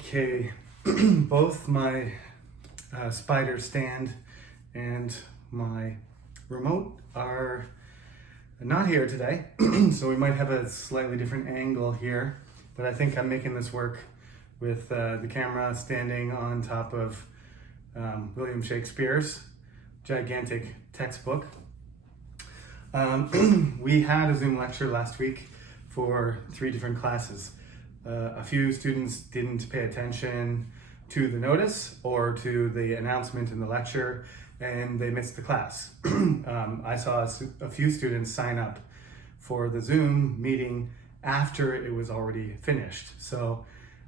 Okay, both my spider stand and my remote are not here today, so we might have a slightly different angle here, but I think I'm making this work with the camera standing on top of William Shakespeare's gigantic textbook. We had a Zoom lecture last week for 3 different classes. A few students didn't pay attention to the notice or to the announcement in the lecture, and they missed the class. I saw a few students sign up for the Zoom meeting after it was already finished. So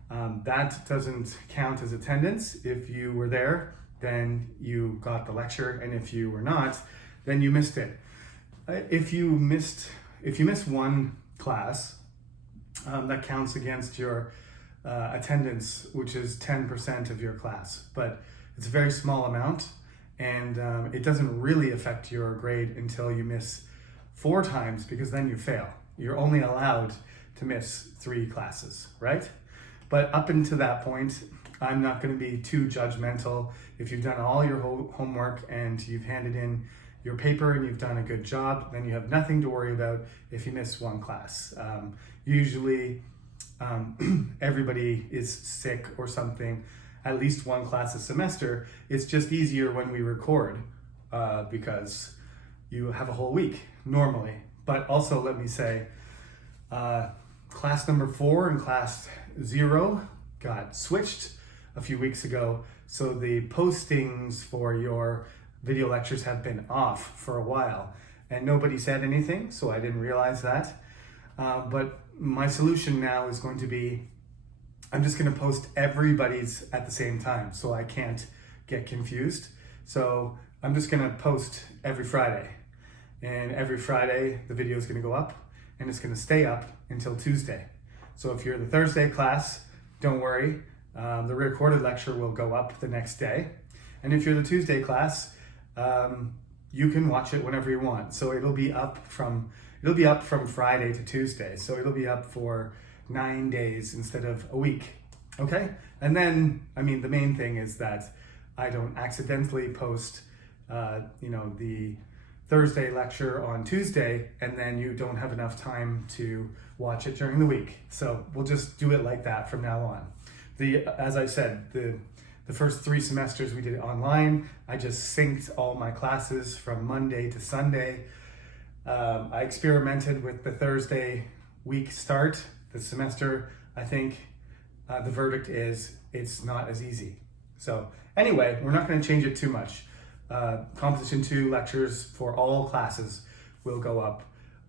that doesn't count as attendance. If you were there, then you got the lecture, and if you were not, then you missed it. If you miss one class, that counts against your attendance, which is 10% of your class, but it's a very small amount, and it doesn't really affect your grade until you miss 4 times, because then you fail. You're only allowed to miss 3 classes, right? But up until that point, I'm not going to be too judgmental. If you've done all your homework and you've handed in your paper and you've done a good job, then you have nothing to worry about if you miss one class. Usually everybody is sick or something, at least one class a semester. It's just easier when we record because you have a whole week normally. But also, let me say, class number 4 and class 0 got switched a few weeks ago. So the postings for your video lectures have been off for a while, and nobody said anything, so I didn't realize that. But my solution now is going to be, I'm just going to post everybody's at the same time so I can't get confused. So I'm just going to post every Friday, and every Friday the video is going to go up, and it's going to stay up until Tuesday. So if you're the Thursday class, don't worry, the recorded lecture will go up the next day. And if you're the Tuesday class, you can watch it whenever you want. So it'll be up from Friday to Tuesday. So it'll be up for 9 days instead of a week. Okay? And then, the main thing is that I don't accidentally post, the Thursday lecture on Tuesday, and then you don't have enough time to watch it during the week. So we'll just do it like that from now on. As I said, the first 3 semesters we did it online. I just synced all my classes from Monday to Sunday. I experimented with the Thursday week start. This semester, I think the verdict is it's not as easy. So anyway, we're not going to change it too much. Composition 2 lectures for all classes will go up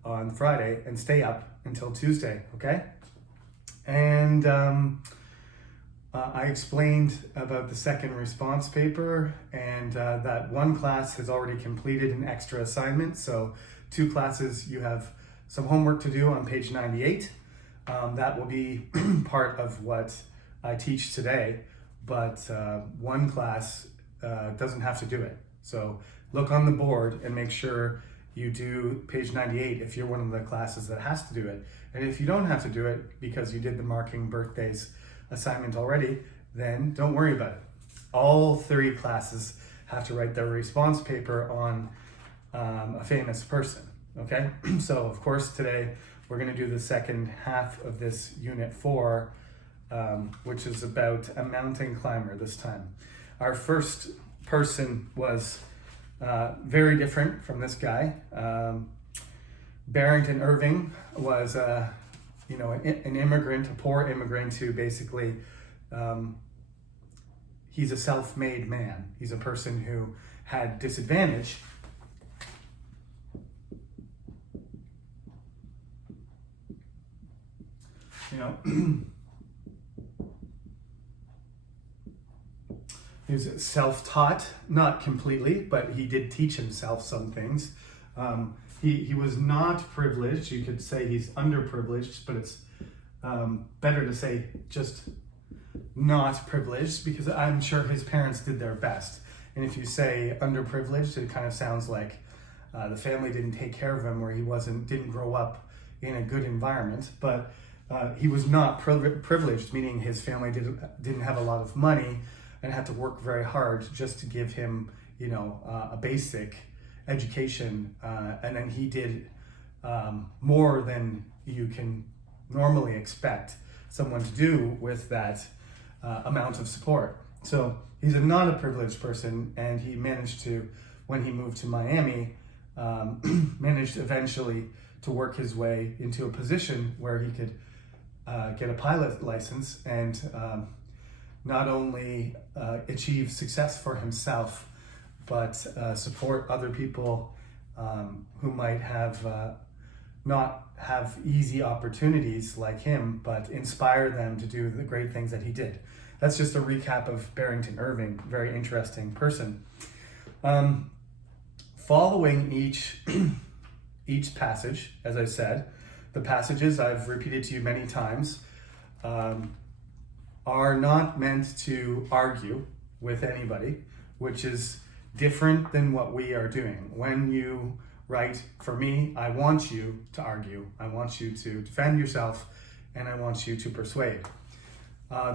on Friday and stay up until Tuesday, okay? And I explained about the second response paper, and that one class has already completed an extra assignment. So 2 classes, you have some homework to do on page 98. That will be part of what I teach today, but one class doesn't have to do it. So look on the board and make sure you do page 98 if you're one of the classes that has to do it. And if you don't have to do it because you did the marking birthdays assignment already, then don't worry about it. All 3 classes have to write their response paper on a famous person, okay? So of course today we're going to do the second half of this unit 4, which is about a mountain climber this time. Our first person was very different from this guy. Barrington Irving was an immigrant, a poor immigrant who basically, he's a self-made man. He's a person who had disadvantage. He was self-taught, not completely, but he did teach himself some things. He was not privileged. You could say he's underprivileged, but it's better to say just not privileged, because I'm sure his parents did their best. And if you say underprivileged, it kind of sounds like the family didn't take care of him, or he didn't grow up in a good environment. But he was not privileged, meaning his family didn't have a lot of money and had to work very hard just to give him, a basic education. And then he did more than you can normally expect someone to do with that amount of support. So he's not a privileged person, and he managed to, when he moved to Miami, managed eventually to work his way into a position where he could get a pilot license and not only achieve success for himself, but support other people who might have not have easy opportunities like him, but inspire them to do the great things that he did. That's just a recap of Barrington Irving, very interesting person. Following each passage, as I said, the passages I've repeated to you many times are not meant to argue with anybody, which is different than what we are doing. When you write for me, I want you to argue, I want you to defend yourself, and I want you to persuade.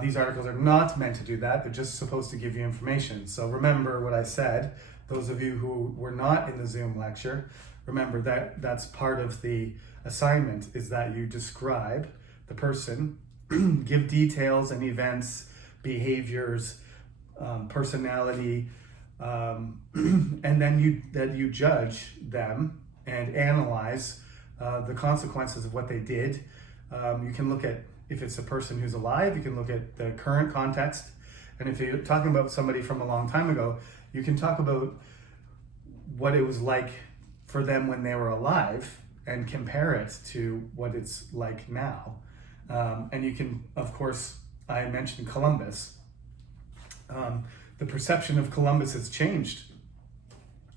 These articles are not meant to do that. They're just supposed to give you information. So remember what I said. Those of you who were not in the Zoom lecture, remember that that's part of the assignment, is that you describe the person, give details and events, behaviors, personality, and then you judge them and analyze the consequences of what they did. You can look at, if it's a person who's alive, you can look at the current context. And if you're talking about somebody from a long time ago, you can talk about what it was like for them when they were alive and compare it to what it's like now. And you can, of course, I mentioned Columbus. The perception of Columbus has changed.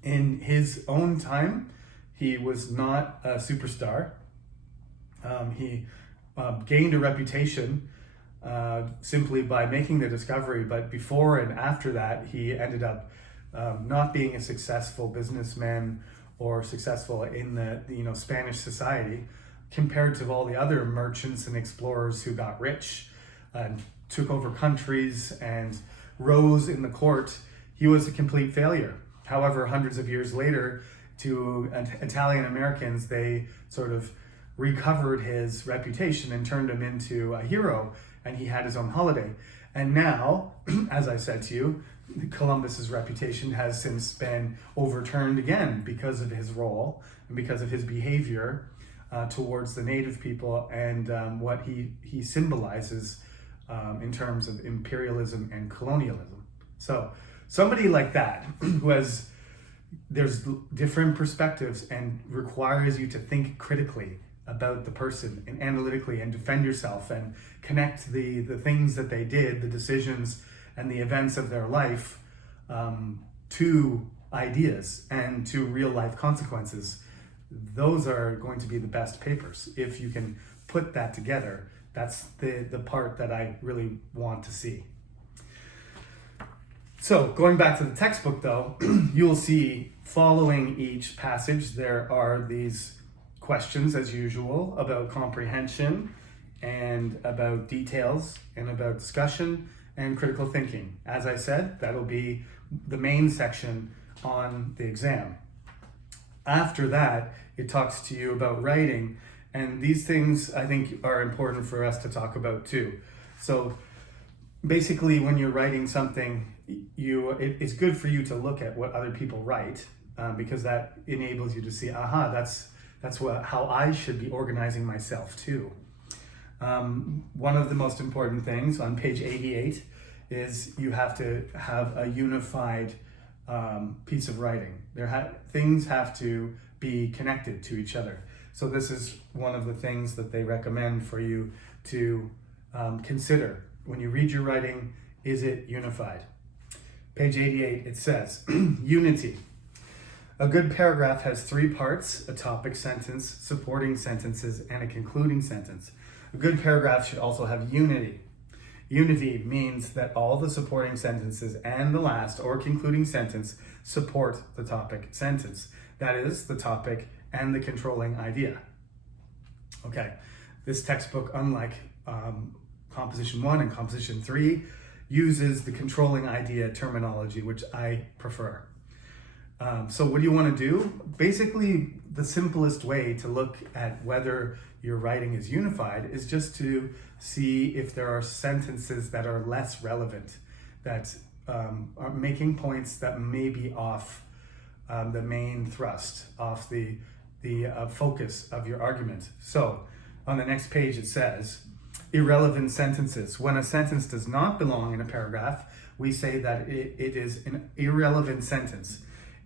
In his own time, he was not a superstar. He gained a reputation simply by making the discovery, but before and after that, he ended up not being a successful businessman or successful in the Spanish society, compared to all the other merchants and explorers who got rich and took over countries and rose in the court. He was a complete failure. However, hundreds of years later, to Italian Americans, they sort of recovered his reputation and turned him into a hero, and he had his own holiday. And now, as I said to you, Columbus's reputation has since been overturned again because of his role and because of his behavior towards the native people and what he symbolizes in terms of imperialism and colonialism. So somebody like that who has, there's different perspectives and requires you to think critically about the person and analytically and defend yourself and connect the things that they did, the decisions and the events of their life to ideas and to real life consequences. Those are going to be the best papers. If you can put that together, that's the part that I really want to see. So going back to the textbook though, you'll see following each passage, there are these questions as usual about comprehension and about details and about discussion and critical thinking. As I said, that'll be the main section on the exam. After that, it talks to you about writing, and these things I think are important for us to talk about too. So basically when you're writing something, it's good for you to look at what other people write because that enables you to see, that's how I should be organizing myself too. One of the most important things on page 88 is you have to have a unified piece of writing. Things have to be connected to each other. So this is one of the things that they recommend for you to consider. When you read your writing, is it unified? Page 88, it says, unity. A good paragraph has 3 parts: a topic sentence, supporting sentences, and a concluding sentence. A good paragraph should also have unity. Unity means that all the supporting sentences and the last or concluding sentence support the topic sentence. That is, the topic and the controlling idea. Okay, This textbook, unlike Composition 1 and Composition 3, uses the controlling idea terminology, which I prefer. So what do you want to do? Basically, the simplest way to look at whether your writing is unified is just to see if there are sentences that are less relevant, that are making points that may be off the main thrust, off the focus of your argument. So on the next page it says, irrelevant sentences. When a sentence does not belong in a paragraph, we say that it is an irrelevant sentence.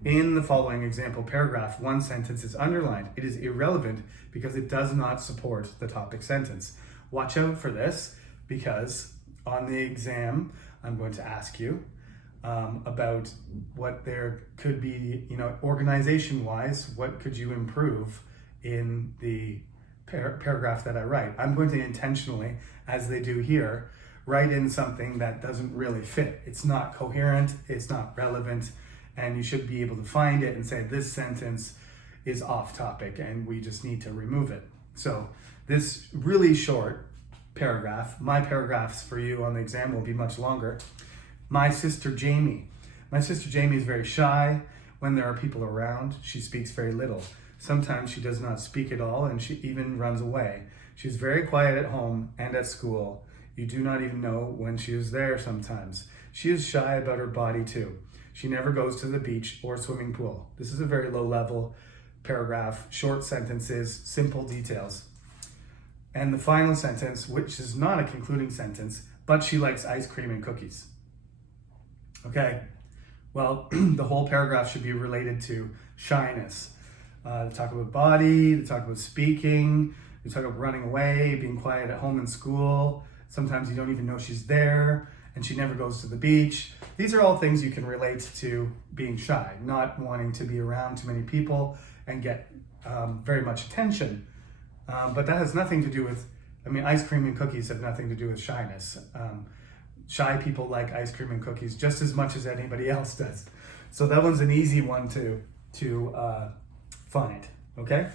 In the following example paragraph, one sentence is underlined. It is irrelevant because it does not support the topic sentence. Watch out for this, because on the exam, I'm going to ask you about what there could be, organization-wise, what could you improve in the paragraph that I write. I'm going to intentionally, as they do here, write in something that doesn't really fit. It's not coherent, it's not relevant, and you should be able to find it and say, this sentence is off topic and we just need to remove it. So this really short paragraph, my paragraphs for you on the exam will be much longer. My sister Jamie. My sister Jamie is very shy. When there are people around, she speaks very little. Sometimes she does not speak at all, and she even runs away. She's very quiet at home and at school. You do not even know when she is there sometimes. She is shy about her body too. She never goes to the beach or swimming pool. This is a very low level paragraph, short sentences, simple details. And the final sentence, which is not a concluding sentence, but she likes ice cream and cookies. Okay, well, the whole paragraph should be related to shyness. They talk about body, they talk about speaking, they talk about running away, being quiet at home and school. Sometimes you don't even know she's there, and she never goes to the beach. These are all things you can relate to being shy, not wanting to be around too many people and get very much attention. But that has nothing to do with, ice cream and cookies have nothing to do with shyness. Shy people like ice cream and cookies just as much as anybody else does. So that one's an easy one to find, okay?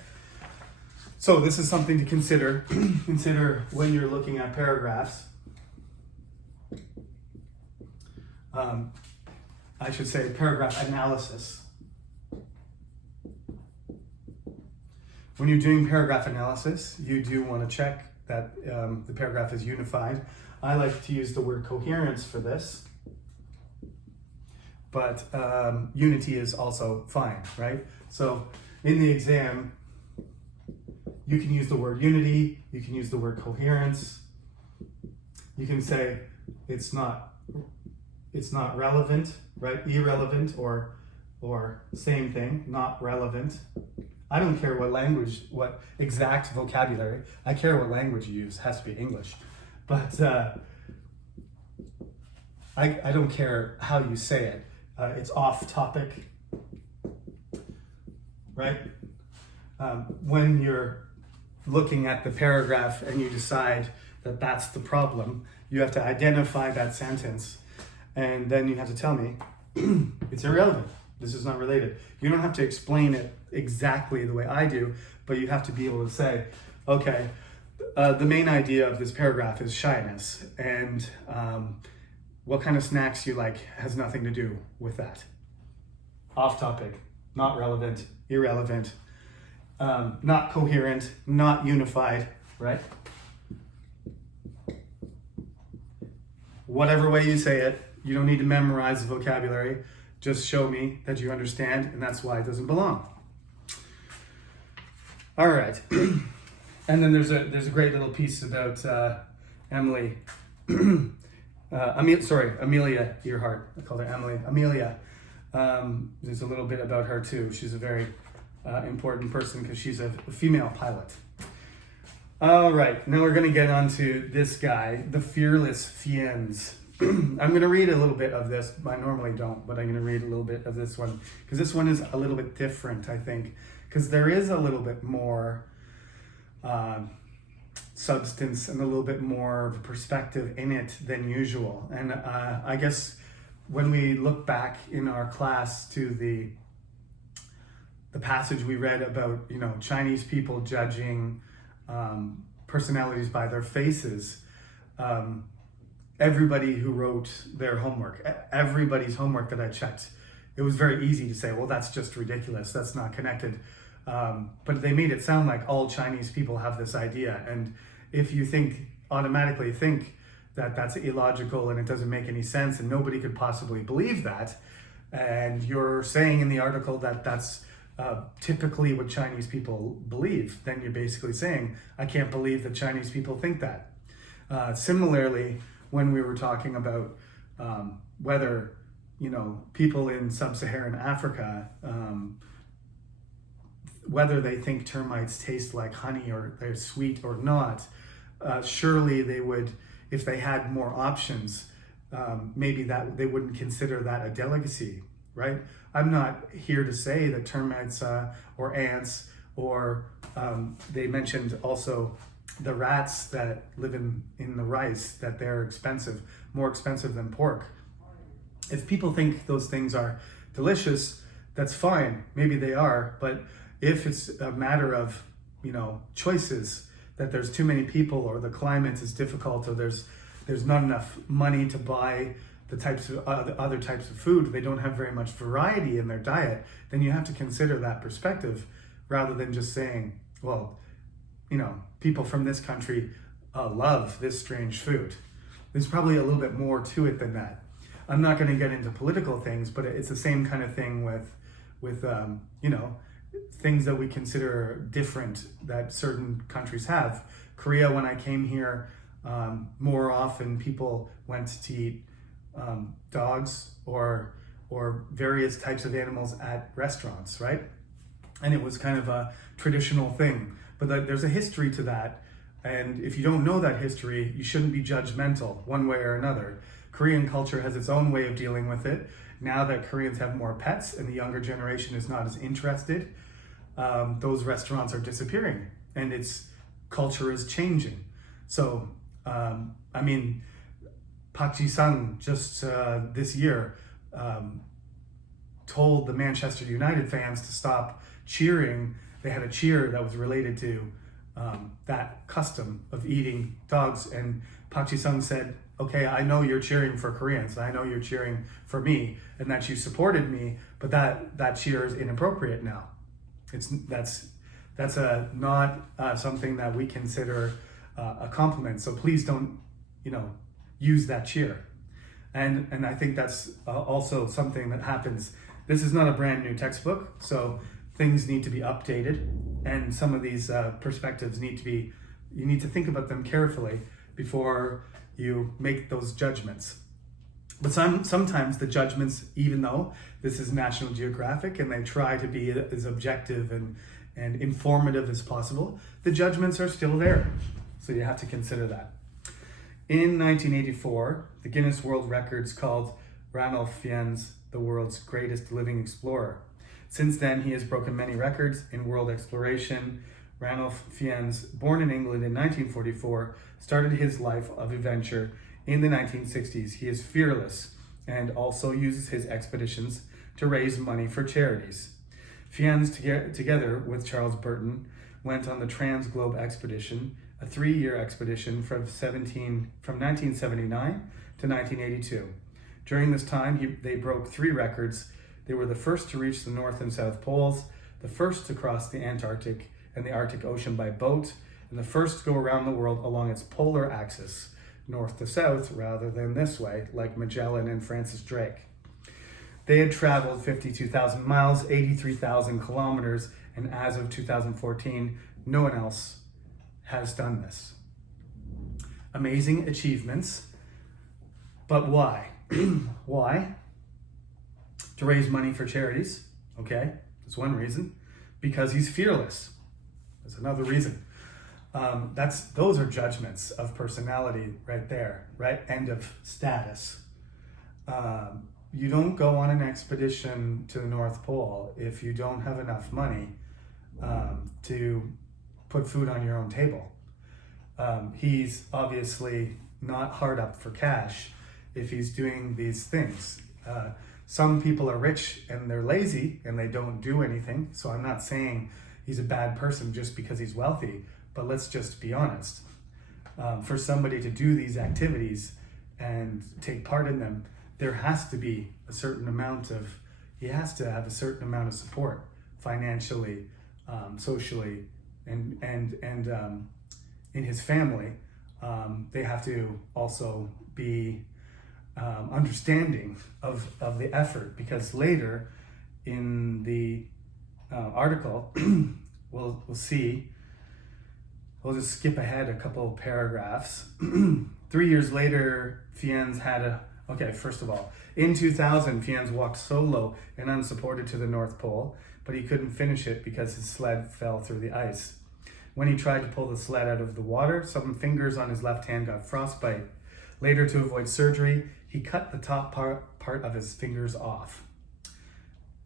So this is something to consider. Consider when you're looking at paragraphs. I should say paragraph analysis. When you're doing paragraph analysis, you do want to check that the paragraph is unified. I like to use the word coherence for this, but unity is also fine, right? So in the exam, you can use the word unity, you can use the word coherence, you can say it's not relevant, right? Irrelevant or same thing, not relevant. I don't care what language, what exact vocabulary. I care what language you use. It has to be English. But I don't care how you say it. It's off topic, right? When you're looking at the paragraph and you decide that that's the problem, you have to identify that sentence, and then you have to tell me it's irrelevant. This is not related. You don't have to explain it exactly the way I do, but you have to be able to say, okay, the main idea of this paragraph is shyness, and what kind of snacks you like has nothing to do with that. Off topic, not relevant, irrelevant, not coherent, not unified, right? Whatever way you say it, you don't need to memorize the vocabulary. Just show me that you understand, and that's why it doesn't belong. All right. And then there's a great little piece about Emily. Amelia Earhart. I called her Emily. Amelia. There's a little bit about her too. She's a very important person because she's a female pilot. All right, now we're going to get on to this guy, the Fearless Fiends. I'm going to read a little bit of this. I normally don't, but I'm going to read a little bit of this one because this one is a little bit different, I think, because there is a little bit more substance and a little bit more perspective in it than usual. And I guess when we look back in our class to the passage we read about, Chinese people judging personalities by their faces. Everybody who wrote their homework, everybody's homework that I checked, it was very easy to say, well, that's just ridiculous. That's not connected. But they made it sound like all Chinese people have this idea. And if you automatically think that that's illogical and it doesn't make any sense and nobody could possibly believe that, and you're saying in the article that that's typically what Chinese people believe, then you're basically saying, I can't believe that Chinese people think that. Similarly, when we were talking about whether, people in sub-Saharan Africa, whether they think termites taste like honey or they're sweet or not, surely they would, if they had more options, maybe that they wouldn't consider that a delicacy, right? I'm not here to say that termites or ants or they mentioned also the rats that live in the rice, that they're expensive, more expensive than pork. If people think those things are delicious, that's fine. Maybe they are, but if it's a matter of, choices, that there's too many people or the climate is difficult or there's not enough money to buy the types of other types of food, they don't have very much variety in their diet, then you have to consider that perspective rather than just saying, well, people from this country love this strange food. There's probably a little bit more to it than that. I'm not going to get into political things, but it's the same kind of thing with things that we consider different that certain countries have. Korea, when I came here, more often people went to eat dogs or various types of animals at restaurants, right? And it was kind of a traditional thing. But there's a history to that. And if you don't know that history, you shouldn't be judgmental one way or another. Korean culture has its own way of dealing with it. Now that Koreans have more pets and the younger generation is not as interested, those restaurants are disappearing and its culture is changing. So, Park Ji-sung just this year told the Manchester United fans to stop cheering. They had a cheer that was related to that custom of eating dogs, and Park Ji-sung said, okay, I know you're cheering for Koreans, I know you're cheering for me, and that you supported me, but that cheer is inappropriate now. That's not something that we consider a compliment. So please don't, use that cheer. And I think that's also something that happens. This is not a brand new textbook, so things need to be updated, and some of these perspectives you need to think about them carefully before you make those judgments. But sometimes the judgments, even though this is National Geographic and they try to be as objective and informative as possible, the judgments are still there. So you have to consider that. In 1984, the Guinness World Records called Ranulph Fiennes the world's greatest living explorer. Since then, he has broken many records in world exploration. Ranulph Fiennes, born in England in 1944, started his life of adventure in the 1960s. He is fearless and also uses his expeditions to raise money for charities. Fiennes, together with Charles Burton, went on the Trans-Globe Expedition, a 3-year expedition from 1979 to 1982. During this time, they broke 3 records. They were the first to reach the North and South Poles, the first to cross the Antarctic and the Arctic Ocean by boat, and the first to go around the world along its polar axis, north to south rather than this way, like Magellan and Francis Drake. They had traveled 52,000 miles, 83,000 kilometers, and as of 2014, no one else has done this. Amazing achievements, but why? Why? To raise money for charities, okay, that's one reason. Because he's fearless, that's another reason. Those are judgments of personality right there, right? And of status. You don't go on an expedition to the North Pole if you don't have enough money to put food on your own table. He's obviously not hard up for cash if he's doing these things. Some people are rich and they're lazy and they don't do anything. So I'm not saying he's a bad person just because he's wealthy, But let's just be honest. For somebody to do these activities and take part in them, there has to be a certain amount of, he has to have a certain amount of support financially, socially, and in his family. They have to also be understanding of the effort, because later in the article, we'll see, we'll just skip ahead a couple of paragraphs. 3 years later, Fiennes had first of all, in 2000, Fiennes walked solo and unsupported to the North Pole, but he couldn't finish it because his sled fell through the ice. When he tried to pull the sled out of the water, some fingers on his left hand got frostbite. Later, to avoid surgery, he cut the top part of his fingers off.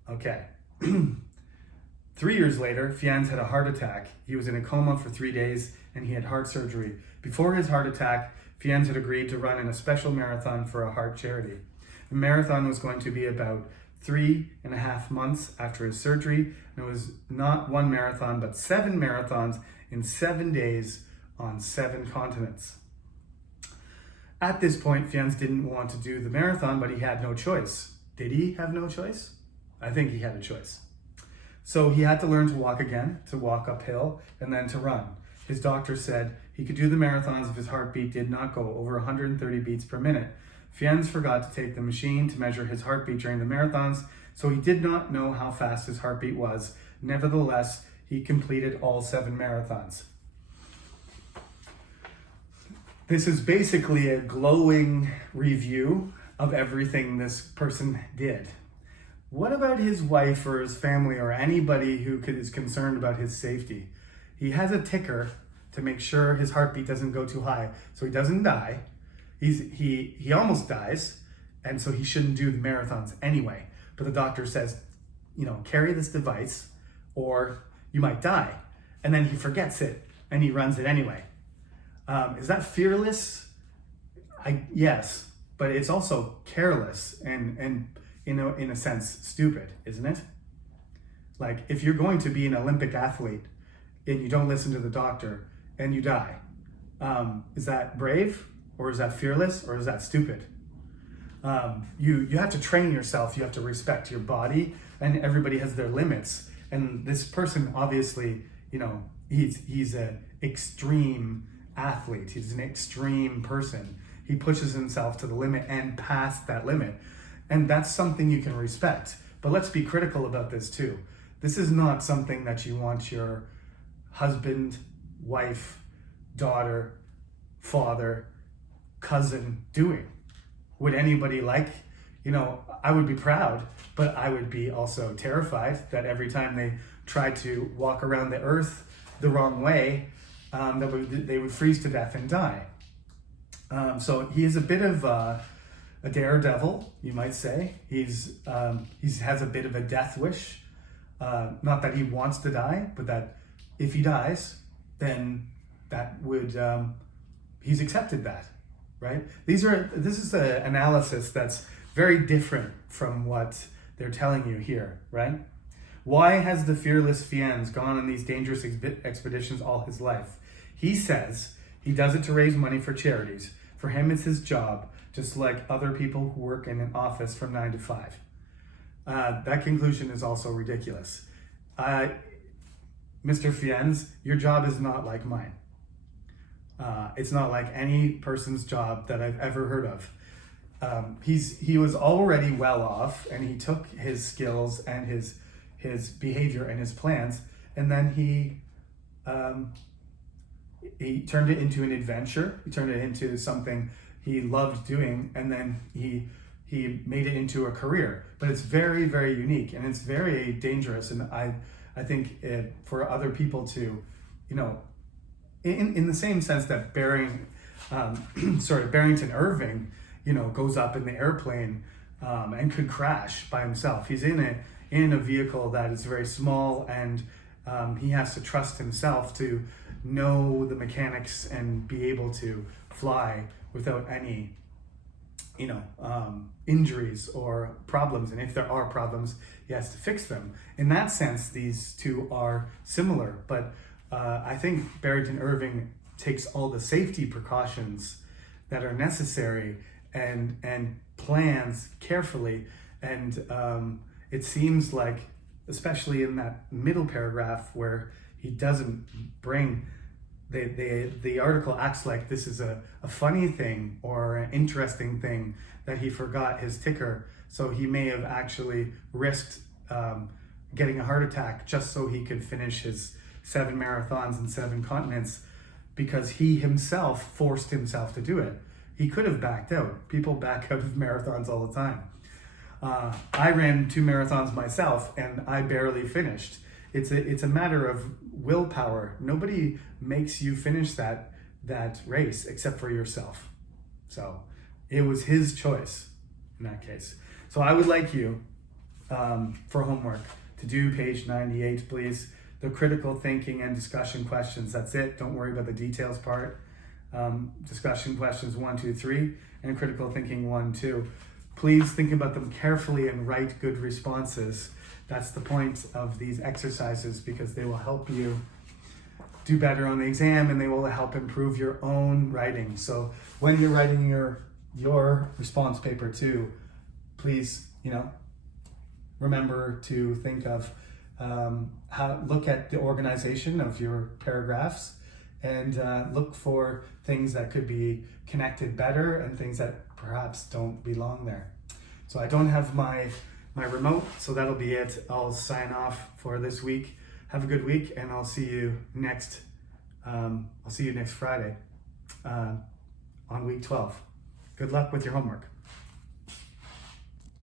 Okay. 3 years later, Fiennes had a heart attack. He was in a coma for 3 days and he had heart surgery. Before his heart attack, Fiennes had agreed to run in a special marathon for a heart charity. The marathon was going to be about 3.5 months after his surgery, and it was not one marathon, but 7 marathons in 7 days on 7 continents. At this point, Fiennes didn't want to do the marathon, but he had no choice. Did he have no choice? I think he had a choice. So he had to learn to walk again, to walk uphill, and then to run. His doctor said he could do the marathons if his heartbeat did not go over 130 beats per minute. Fiennes forgot to take the machine to measure his heartbeat during the marathons, so he did not know how fast his heartbeat was. Nevertheless, he completed all 7 marathons. This is basically a glowing review of everything this person did. What about his wife or his family or anybody who is concerned about his safety? He has a ticker to make sure his heartbeat doesn't go too high, so he doesn't die. He almost dies, and so he shouldn't do the marathons anyway. But the doctor says, carry this device or you might die. And then he forgets it and he runs it anyway. Is that fearless? Yes, but it's also careless and in a sense stupid, isn't it? Like, if you're going to be an Olympic athlete and you don't listen to the doctor and you die, is that brave, or is that fearless, or is that stupid? You have to train yourself. You have to respect your body, and everybody has their limits. And this person, obviously, he's an extreme athlete. He's an extreme person. He pushes himself to the limit and past that limit. And that's something you can respect. But let's be critical about this too. This is not something that you want your husband, wife, daughter, father, cousin doing. Would anybody I would be proud, but I would be also terrified that every time they tried to walk around the earth the wrong way, they would freeze to death and die. So he is a bit of a daredevil, you might say. He has a bit of a death wish. Not that he wants to die, but that if he dies, then that would, he's accepted that, right? This is an analysis that's very different from what they're telling you here, right? Why has the fearless Fiennes gone on these dangerous expeditions all his life? He says he does it to raise money for charities. For him, it's his job, just like other people who work in an office from 9 to 5. That conclusion is also ridiculous. Mr. Fiennes, your job is not like mine. It's not like any person's job that I've ever heard of. He was already well off, and he took his skills and his behavior and his plans, and then he turned it into an adventure. He turned it into something he loved doing, and then he made it into a career. But it's very, very unique, and it's very dangerous. And I think for other people to, in the same sense that Barrington Irving, goes up in the airplane and could crash by himself. He's in a vehicle that is very small, and he has to trust himself to know the mechanics and be able to fly without any, injuries or problems. And if there are problems, he has to fix them. In that sense, these two are similar. But I think Barrington Irving takes all the safety precautions that are necessary and plans carefully. And it seems like, especially in that middle paragraph where he doesn't bring, the article acts like this is a funny thing or an interesting thing that he forgot his ticker. So he may have actually risked getting a heart attack just so he could finish his 7 marathons in 7 continents, because he himself forced himself to do it. He could have backed out. People back out of marathons all the time. I ran 2 marathons myself and I barely finished. It's a matter of willpower. Nobody makes you finish that race except for yourself. So it was his choice in that case. So I would like you, for homework, to do page 98, please. The critical thinking and discussion questions. That's it. Don't worry about the details part. Discussion questions 1, 2, 3, and critical thinking 1, 2. Please think about them carefully and write good responses. That's the point of these exercises, because they will help you do better on the exam and they will help improve your own writing. So when you're writing your response paper too, please, remember to think of look at the organization of your paragraphs and look for things that could be connected better and things that perhaps don't belong there. So I don't have my remote, so that'll be it. I'll sign off for this week. Have a good week, and I'll see you next Friday on week 12. Good luck with your homework.